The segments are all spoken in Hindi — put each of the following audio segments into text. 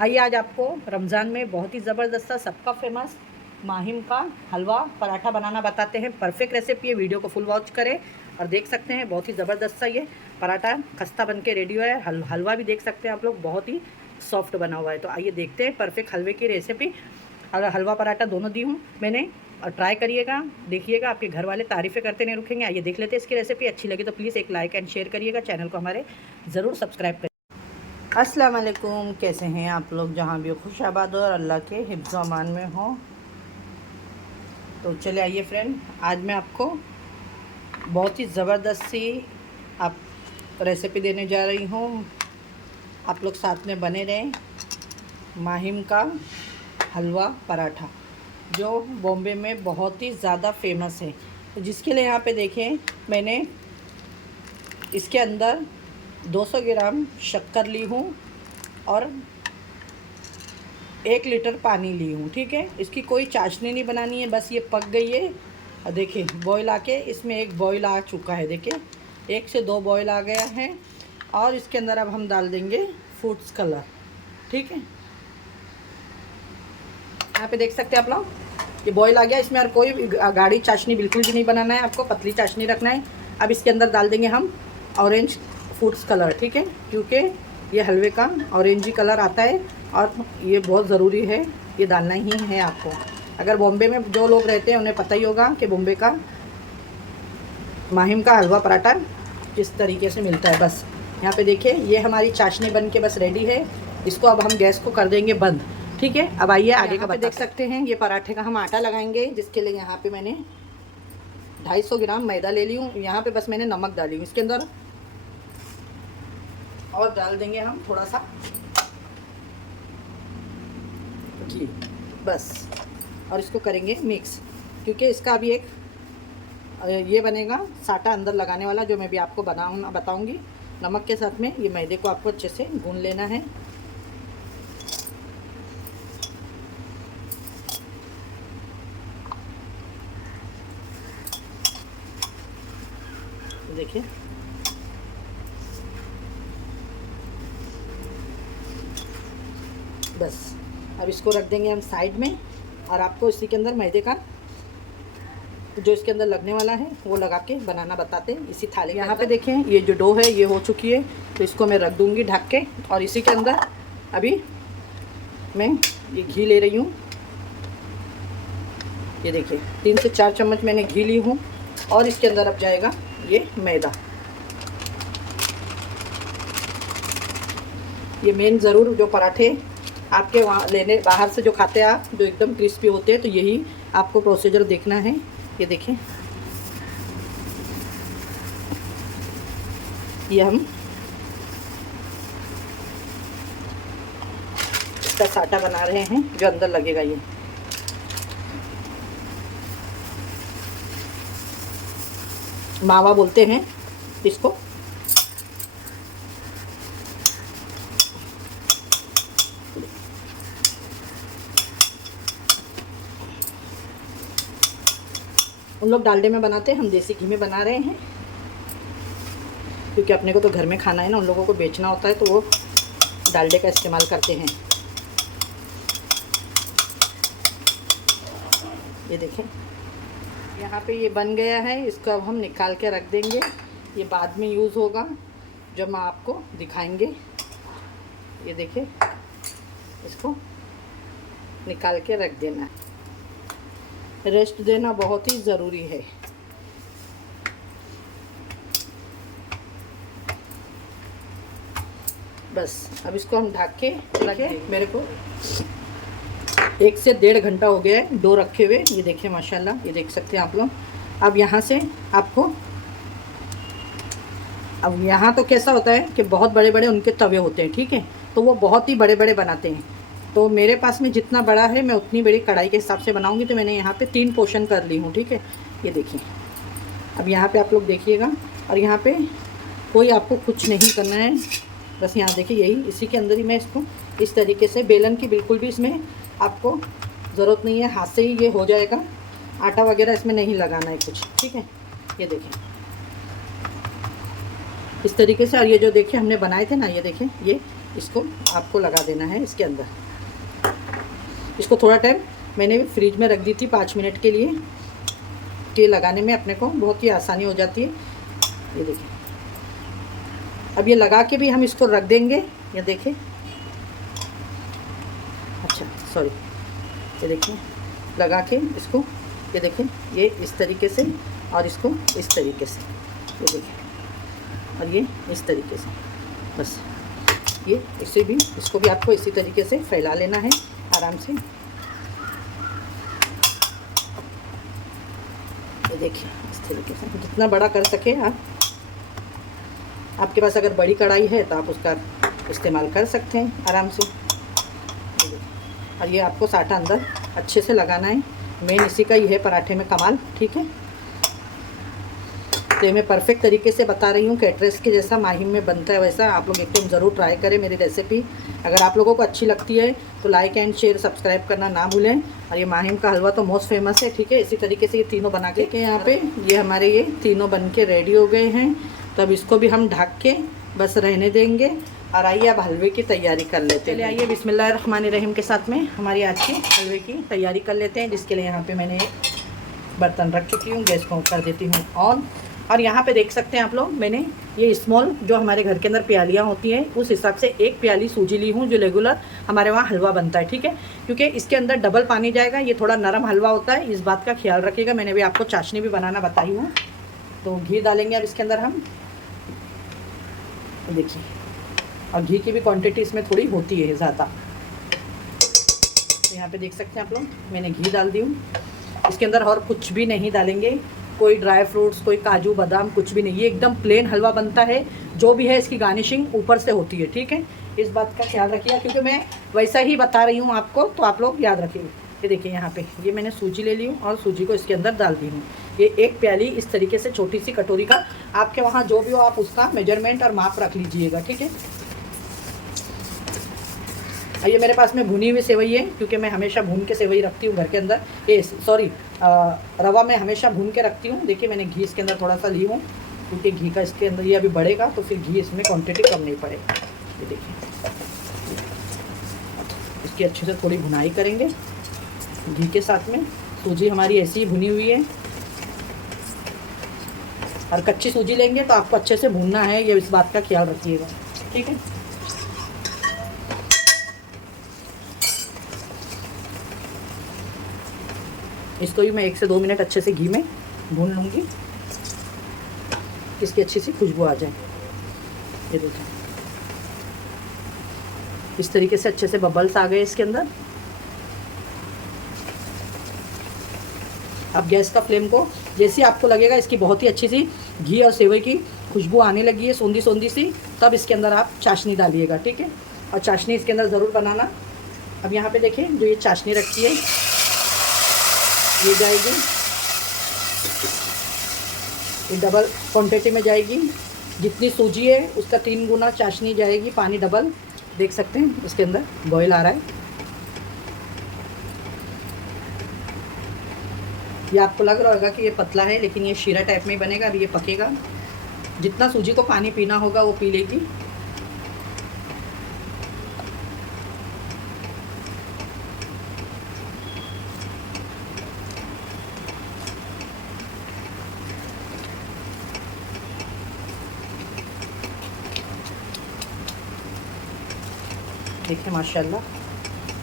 आइए आज आपको रमज़ान में बहुत ही ज़बरदस्त सा सबका फेमस माहिम का हलवा पराठा बनाना बताते हैं। परफेक्ट रेसिपी है, वीडियो को फुल वॉच करें और देख सकते हैं बहुत ही ज़बरदस्त सा ये पराठा खस्ता बन के रेडी हुआ है। हलवा भी देख सकते हैं आप लोग, बहुत ही सॉफ्ट बना हुआ है। तो आइए देखते हैं परफेक्ट हलवे की रेसिपी। अगर हलवा पराठा दोनों दी हूँ मैंने, और ट्राई करिएगा, देखिएगा, आपके घर वाले तारीफ़ें करते नहीं रुकेंगे। आइए देख लेते हैं इसकी रेसिपी। अच्छी लगी तो प्लीज़ एक लाइक एंड शेयर करिएगा, चैनल को हमारे ज़रूर सब्सक्राइब करिए। अस्सलाम वालेकुम, कैसे हैं आप लोग, जहाँ भी खुश आबाद और अल्लाह के हिफ्ज़ अमान में हो। तो चले आइए फ्रेंड, आज मैं आपको बहुत ही ज़बरदस्त सी आप रेसिपी देने जा रही हूँ। आप लोग साथ में बने रहें। माहिम का हलवा पराठा जो बॉम्बे में बहुत ही ज़्यादा फेमस है। तो जिसके लिए यहाँ पे देखें, मैंने इसके अंदर 200 ग्राम शक्कर ली हूँ और 1 लीटर पानी ली हूँ। ठीक है, इसकी कोई चाशनी नहीं बनानी है, बस ये पक गई है। और देखिए बॉयल आके इसमें एक बॉयल आ चुका है, देखिए 1 से 2 बॉयल आ गया है। और इसके अंदर अब हम डाल देंगे फूड्स कलर। ठीक है, यहाँ पे देख सकते हैं आप लोग, ये बॉयल आ गया। इसमें और कोई गाढ़ी चाशनी बिल्कुल भी नहीं बनाना है, आपको पतली चाशनी रखना है। अब इसके अंदर डाल देंगे हम ऑरेंज फूड्स कलर। ठीक है, क्योंकि ये हलवे का ऑरेंज ही कलर आता है और ये बहुत ज़रूरी है, ये डालना ही है आपको। अगर बॉम्बे में जो लोग रहते हैं उन्हें पता ही होगा कि बॉम्बे का माहिम का हलवा पराठा किस तरीके से मिलता है। बस यहाँ पे देखिए ये हमारी चाशनी बन के बस रेडी है। इसको अब हम गैस को कर देंगे बंद। ठीक है, अब आइए आगे का देख सकते हैं। ये पराठे का हम आटा लगाएंगे, जिसके लिए यहाँ पे मैंने 250 ग्राम मैदा ले ली हूँ। यहाँ पे बस मैंने नमक डाली हूँ इसके अंदर, और डाल देंगे हम थोड़ा सा घी, बस। और इसको करेंगे मिक्स, क्योंकि इसका अभी एक ये बनेगा साटा अंदर लगाने वाला, जो मैं भी आपको बताऊंगी। नमक के साथ में ये मैदे को आपको अच्छे से गूंद लेना है। देखिए बस, अब इसको रख देंगे हम साइड में। और आपको इसी के अंदर मैदे का जो इसके अंदर लगने वाला है वो लगा के बनाना बताते हैं इसी थाली। यहाँ पे देखें ये जो डो है ये हो चुकी है, तो इसको मैं रख दूँगी ढक के। और इसी के अंदर अभी मैं ये घी ले रही हूँ। ये देखिए 3 से 4 चम्मच मैंने घी ली हूँ। और इसके अंदर अब जाएगा ये मैदा। ये मेन ज़रूर, जो पराठे आपके वहाँ लेने बाहर से जो खाते हैं आप, जो एकदम क्रिस्पी होते हैं, तो यही आपको प्रोसीजर देखना है। ये देखें, ये हम इसका साटा बना रहे हैं जो अंदर लगेगा। ये मावा बोलते हैं इसको। उन लोग डालडे में बनाते हैं, हम देसी घी में बना रहे हैं, क्योंकि अपने को तो घर में खाना है ना, उन लोगों को बेचना होता है, तो वो डालडे का इस्तेमाल करते हैं। ये देखें यहाँ पे ये बन गया है। इसको अब हम निकाल के रख देंगे, ये बाद में यूज़ होगा जब हम आपको दिखाएंगे। ये देखिए, इसको निकाल के रख देना है। रेस्ट देना बहुत ही ज़रूरी है। बस अब इसको हम ढक के रखें। मेरे को 1 से 1.5 घंटा हो गया है डो रखे हुए। ये देखिए माशाल्लाह, ये देख सकते हैं आप लोग। अब यहाँ से आपको, अब यहाँ तो कैसा होता है कि बहुत बड़े बड़े उनके तवे होते हैं, ठीक है, तो वो बहुत ही बड़े बड़े बनाते हैं। तो मेरे पास में जितना बड़ा है मैं उतनी बड़ी कढ़ाई के हिसाब से बनाऊंगी, तो मैंने यहाँ पे 3 पोर्शन कर ली हूँ। ठीक है, ये देखिए। अब यहाँ पे आप लोग देखिएगा, और यहाँ पे कोई आपको कुछ नहीं करना है, बस यहाँ देखिए यही, इसी के अंदर ही मैं इसको इस तरीके से, बेलन की बिल्कुल भी इसमें आपको ज़रूरत नहीं है, हाथ से ही ये हो जाएगा। आटा वगैरह इसमें नहीं लगाना है कुछ। ठीक है, ये देखिए इस तरीके से। और ये जो देखिए हमने बनाए थे ना, ये देखिए ये इसको आपको लगा देना है इसके अंदर। इसको थोड़ा टाइम मैंने फ्रिज में रख दी थी 5 मिनट के लिए, कि लगाने में अपने को बहुत ही आसानी हो जाती है। ये देखिए, अब ये लगा के भी हम इसको रख देंगे। ये देखें, अच्छा सॉरी, ये देखिए लगा के इसको, ये देखें ये इस तरीके से और इसको इस तरीके से, ये देखें, और ये इस तरीके से। बस ये इसे भी, इसको भी आपको इसी तरीके से फैला लेना है आराम से। ये देखिए इस तरीके से जितना बड़ा कर सके आप। आपके पास अगर बड़ी कढ़ाई है तो आप उसका इस्तेमाल कर सकते हैं आराम से। और ये आपको साटा अंदर अच्छे से लगाना है, मेन इसी का ही है पराठे में कमाल। ठीक है, तो ये मैं परफेक्ट तरीके से बता रही हूँ, कैटरेस के जैसा माहिम में बनता है वैसा। आप लोग एकदम ज़रूर ट्राई करें मेरी रेसिपी। अगर आप लोगों को अच्छी लगती है तो लाइक एंड शेयर सब्सक्राइब करना ना भूलें। और ये माहिम का हलवा तो मोस्ट फेमस है। ठीक है, इसी तरीके से ये तीनों बना के यहाँ पे ये हमारे ये तीनों बन के रेडी हो गए हैं। तो अब इसको भी हम ढक के बस रहने देंगे। और आइए अब हलवे की तैयारी कर लेते हैं। चलिए आइए बिस्मिल्लाहिर्रहमानिर्रहीम के साथ में हमारी आज की हलवे की तैयारी कर लेते हैं, जिसके लिए यहाँ पे मैंने बर्तन रख चुकी हूँ। गैस को कर देती हूँ ऑन। और यहाँ पे देख सकते हैं आप लोग, मैंने ये स्मॉल जो हमारे घर के अंदर प्यालियाँ होती हैं उस हिसाब से 1 प्याली सूजी ली हूँ, जो रेगुलर हमारे वहाँ हलवा बनता है। ठीक है, क्योंकि इसके अंदर डबल पानी जाएगा, ये थोड़ा नरम हलवा होता है, इस बात का ख्याल रखिएगा। मैंने भी आपको चाशनी भी बनाना बताई हूँ। तो घी डालेंगे अब इसके अंदर हम, देखिए, और घी की भी क्वांटिटी इसमें थोड़ी होती है ज़्यादा। तो यहाँ पे देख सकते हैं आप लोग, मैंने घी डाल दी हूँ। इसके अंदर और कुछ भी नहीं डालेंगे, कोई ड्राई फ्रूट्स, कोई काजू बादाम, कुछ भी नहीं। ये एकदम प्लेन हलवा बनता है। जो भी है इसकी गार्निशिंग ऊपर से होती है। ठीक है, इस बात का ख्याल रखिएगा, क्योंकि मैं वैसा ही बता रही हूँ आपको, तो आप लोग याद रखिएगा। ये देखिए यहाँ पे ये मैंने सूजी ले ली हूँ और सूजी को इसके अंदर डाल दी हूँ। ये 1 प्याली इस तरीके से छोटी सी कटोरी का, आपके वहाँ जो भी हो आप उसका मेजरमेंट और माप रख लीजिएगा। ठीक है, ये मेरे पास में भुनी हुई सेवई है, क्योंकि मैं हमेशा भून के सेवई रखती हूँ घर के अंदर। ये सॉरी, रवा मैं हमेशा भून के रखती हूँ। देखिए मैंने घी इसके अंदर थोड़ा सा ली हूँ, क्योंकि घी का इसके अंदर ये अभी बढ़ेगा तो फिर घी इसमें क्वांटिटी कम नहीं पड़ेगा। ये देखिए, इसकी अच्छे से थोड़ी भुनाई करेंगे घी के साथ में। सूजी हमारी ऐसी ही भुनी हुई है, और कच्ची सूजी लेंगे तो आपको अच्छे से भूनना है, ये इस बात का ख्याल रखिएगा। ठीक है, इसको भी मैं 1 से 2 मिनट अच्छे से घी में भून लूँगी, इसकी अच्छी सी खुशबू आ जाए। ये देखिए इस तरीके से अच्छे से बबल्स आ गए इसके अंदर। अब गैस का फ्लेम को, जैसे आपको लगेगा इसकी बहुत ही अच्छी सी घी और सेवई की खुशबू आने लगी है, सोंधी सोंधी सी, तब इसके अंदर आप चाशनी डालिएगा। ठीक है, और चाशनी इसके अंदर ज़रूर बनाना। अब यहाँ पे देखिए जो ये चाशनी रखी है ये जाएगी, ये डबल क्वांटिटी में जाएगी। जितनी सूजी है उसका 3 गुना चाशनी जाएगी, पानी डबल। देख सकते हैं इसके अंदर बॉयल आ रहा है। ये आपको लग रहा होगा कि ये पतला है, लेकिन ये शीरा टाइप में ही बनेगा। अभी ये पकेगा, जितना सूजी को पानी पीना होगा वो पी लेगी। देखिए माशाल्लाह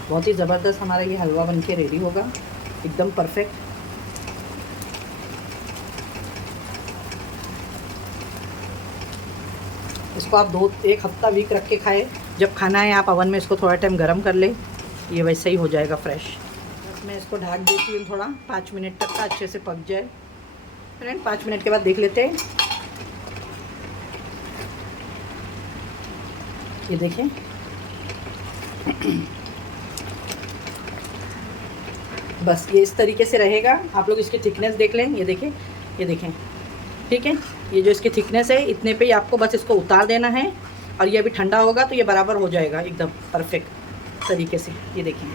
बहुत ही ज़बरदस्त हमारा ये हलवा बनके रेडी होगा, एकदम परफेक्ट। इसको आप 1 हफ्ता वीक रख के खाएं। जब खाना है आप अवन में इसको थोड़ा टाइम गरम कर लें, ये वैसे ही हो जाएगा फ्रेश। बस मैं इसको ढक देती हूँ थोड़ा 5 मिनट तक का, अच्छे से पक जाए। फ्रेंड 5 मिनट के बाद देख लेते हैं। ये देखें बस ये इस तरीके से रहेगा। आप लोग इसकी थिकनेस देख लें, ये देखें, ये देखें। ठीक है, ये जो इसकी थिकनेस है इतने पे ही आपको बस इसको उतार देना है, और ये अभी ठंडा होगा तो ये बराबर हो जाएगा एकदम परफेक्ट तरीके से। ये देखिए,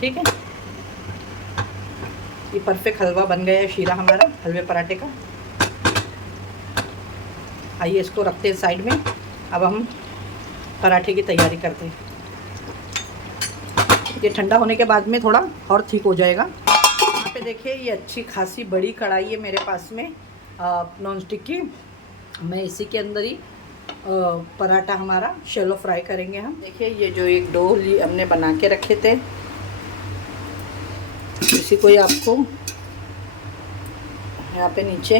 ठीक है, ये परफेक्ट हलवा बन गया है शीरा हमारा हलवे पराठे का। आइए इसको रखते हैं साइड में। अब हम पराठे की तैयारी करते हैं। ये ठंडा होने के बाद में थोड़ा और ठीक हो जाएगा। यहाँ पे देखिए ये अच्छी खासी बड़ी कढ़ाई है मेरे पास में नॉन स्टिक की। मैं इसी के अंदर ही पराठा हमारा शैलो फ्राई करेंगे हम। देखिए ये जो एक डो हमने बना के रखे थे, इसी को ही आपको यहाँ पे नीचे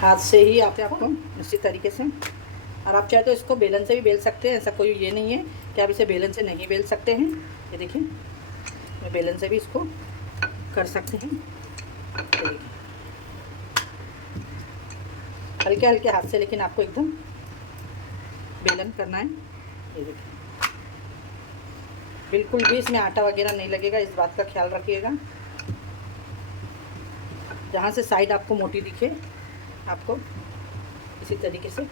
हाथ से ही आपको इसी तरीके से, और आप चाहे तो इसको बेलन से भी बेल सकते हैं, ऐसा कोई ये नहीं है कि आप इसे बेलन से नहीं बेल सकते हैं। ये देखिए मैं बेलन से भी इसको कर सकते हैं। देखिए हल्के हल्के हाथ से, लेकिन आपको एकदम बेलन करना है। ये देखिए बिल्कुल भी इसमें आटा वगैरह नहीं लगेगा, इस बात का ख्याल रखिएगा। जहाँ से साइड आपको मोटी दिखे आपको इसी तरीके से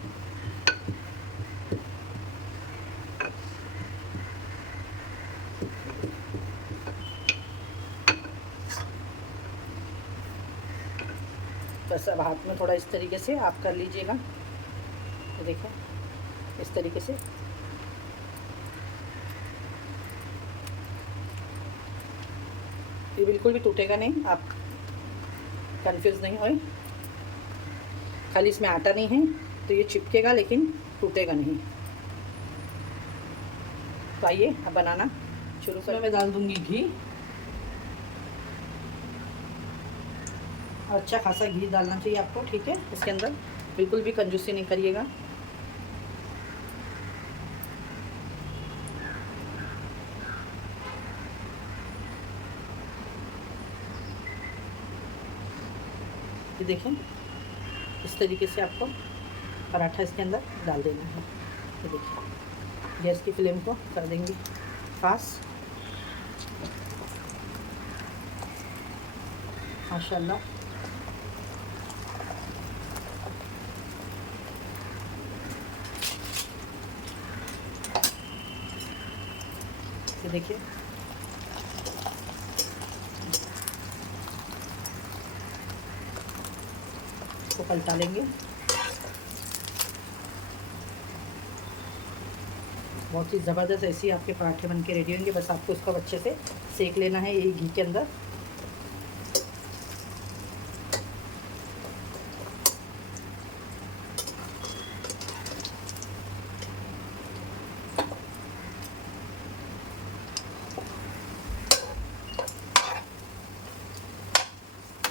बस अब हाथ में थोड़ा इस तरीके से आप कर लीजिएगा। ये देखो इस तरीके से ये बिल्कुल भी टूटेगा नहीं, आप कंफ्यूज नहीं होए। खाली इसमें आटा नहीं है तो ये चिपकेगा लेकिन टूटेगा नहीं। तो आइए अब बनाना शुरू करें। मैं डाल दूंगी घी, अच्छा खासा घी डालना चाहिए आपको, ठीक है। इसके अंदर बिल्कुल भी कंजूसी नहीं करिएगा। ये देखें इस तरीके से आपको पराठा इसके अंदर डाल देना है। ये देखिए गैस की फ्लेम को कर देंगे फास्ट। माशाल्लाह ये देखिए इसको पलटा लेंगे। बहुत ही ज़बरदस्त ऐसे ही आपके पराठे बन के रेडी होंगे। बस आपको इसको अच्छे से सेक लेना है ये घी के अंदर।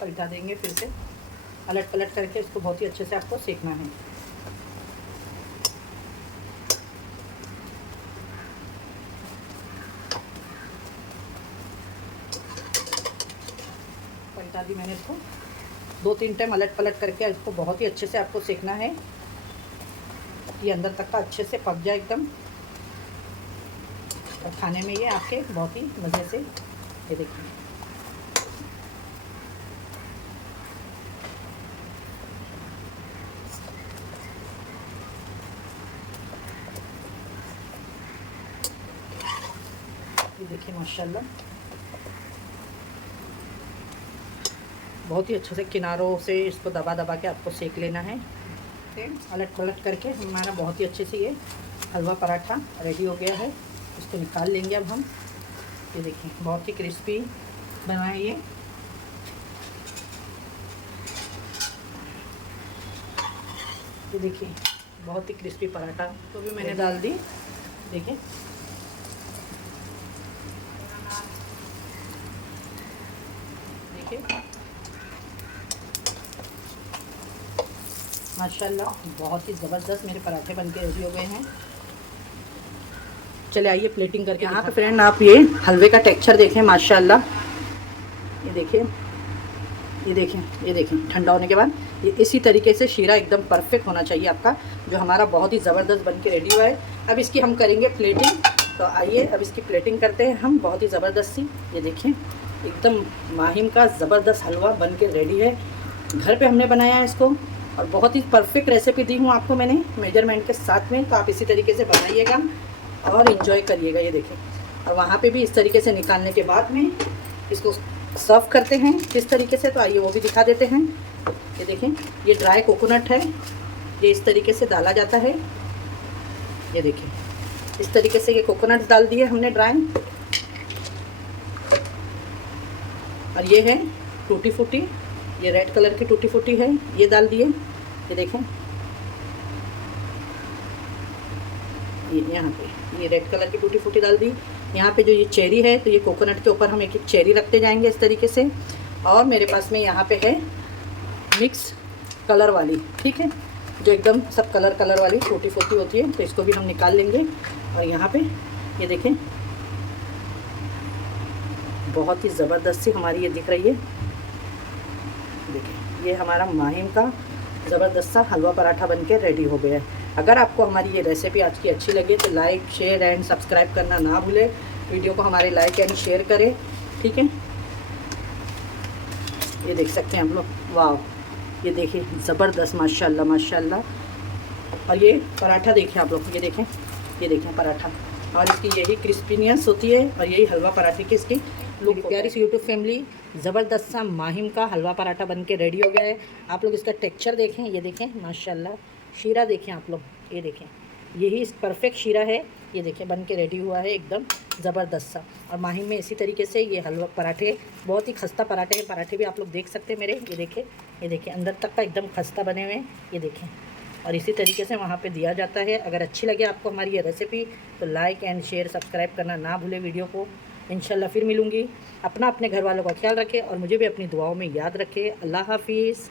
पलटा देंगे, फिर से अलट पलट करके इसको बहुत ही अच्छे से आपको सेकना है। पलटा दी मैंने इसको, 2-3 टाइम अलट पलट करके इसको बहुत ही अच्छे से आपको सेकना है। ये अंदर तक का अच्छे से पक जाए एकदम, और खाने में ये आपके बहुत ही मज़े से। ये देखिए ये देखिए माशाल्लाह बहुत ही अच्छे से किनारों से इसको दबा दबा के आपको सेक लेना है। अलट पलट करके हमारा बहुत ही अच्छे से ये हलवा पराठा रेडी हो गया है। इसको निकाल लेंगे अब हम। ये देखिए बहुत ही क्रिस्पी बना है ये। देखिए बहुत ही क्रिस्पी पराठा तो भी मैंने डाल दी। देखिए माशाल्लाह बहुत ही ज़बरदस्त मेरे पराठे बनके रेडी हो गए हैं। चले आइए प्लेटिंग करके। यहाँ पे फ्रेंड आप ये हलवे का टेक्सचर देखें माशाल्लाह। ये देखिए ये देखें ये देखें ठंडा होने के बाद ये इसी तरीके से शीरा एकदम परफेक्ट होना चाहिए आपका, जो हमारा बहुत ही ज़बरदस्त बनके रेडी हुआ है। अब इसकी हम करेंगे प्लेटिंग। तो आइए अब इसकी प्लेटिंग करते हैं हम बहुत ही ज़बरदस्त सी। ये देखें एकदम माहिम का ज़बरदस्त हलवा बन के रेडी है। घर पे हमने बनाया है इसको, और बहुत ही परफेक्ट रेसिपी दी हूँ आपको मैंने मेजरमेंट के साथ में। तो आप इसी तरीके से बनाइएगा और इन्जॉय करिएगा। ये देखें, और वहाँ पे भी इस तरीके से निकालने के बाद में इसको सर्व करते हैं किस तरीके से। तो आइए वो भी दिखा देते हैं। ये देखें ये ड्राई कोकोनट है ये इस तरीके से डाला जाता है। ये देखिए इस तरीके से ये कोकोनट डाल दिए हमने ड्राई। और ये है टूटी फूटी, ये रेड कलर की टूटी फूटी है, ये डाल दिए। ये देखें ये यहाँ पे ये रेड कलर की टूटी फूटी डाल दी। यहाँ पे जो ये चेरी है, तो ये कोकोनट के ऊपर हम एक एक चेरी रखते जाएंगे इस तरीके से। और मेरे पास में यहाँ पे है मिक्स कलर वाली, ठीक है, जो एकदम सब कलर कलर वाली टूटी फूटी होती है, तो इसको भी हम निकाल लेंगे। और यहाँ पे ये देखें बहुत ही ज़बरदस्त सी हमारी ये दिख रही है। देखिए ये हमारा माहिम का ज़बरदस्त सा हलवा पराठा बनके रेडी हो गया है। अगर आपको हमारी ये रेसिपी आज की अच्छी लगे तो लाइक शेयर एंड सब्सक्राइब करना ना भूलें। वीडियो को हमारे लाइक एंड शेयर करें, ठीक है। ये देख सकते हैं हम लोग, वाह ये देखिए ज़बरदस्त, माशाल्लाह माशाल्लाह। और ये पराठा देखिए आप लोग, ये देखें पराठा, और इसकी यही क्रिस्पीनेस होती है और यही हलवा पराठे की इसकी लुक। प्यारी सी यूट्यूब फैमिली, ज़बरदस्त सा माहिम का हलवा पराठा बन के रेडी हो गया है। आप लोग इसका टेक्सचर देखें, ये देखें माशाल्लाह। शीरा देखें आप लोग, ये देखें यही परफेक्ट शीरा है। ये देखें बन के रेडी हुआ है एकदम ज़बरदस्त सा। और माहिम में इसी तरीके से ये हलवा पराठे बहुत ही खस्ता पराठे हैं। पराठे भी आप लोग देख सकते हैं मेरे, ये देखें अंदर तक का एकदम खस्ता बने हुए हैं, ये देखें। और इसी तरीके से वहाँ पे दिया जाता है। अगर अच्छी लगे आपको हमारी ये रेसिपी तो लाइक एंड शेयर सब्सक्राइब करना ना भूलें वीडियो को। इंशाल्लाह फिर मिलूँगी। अपने घर वालों का ख्याल रखें और मुझे भी अपनी दुआओं में याद रखें। अल्लाह हाफिज़।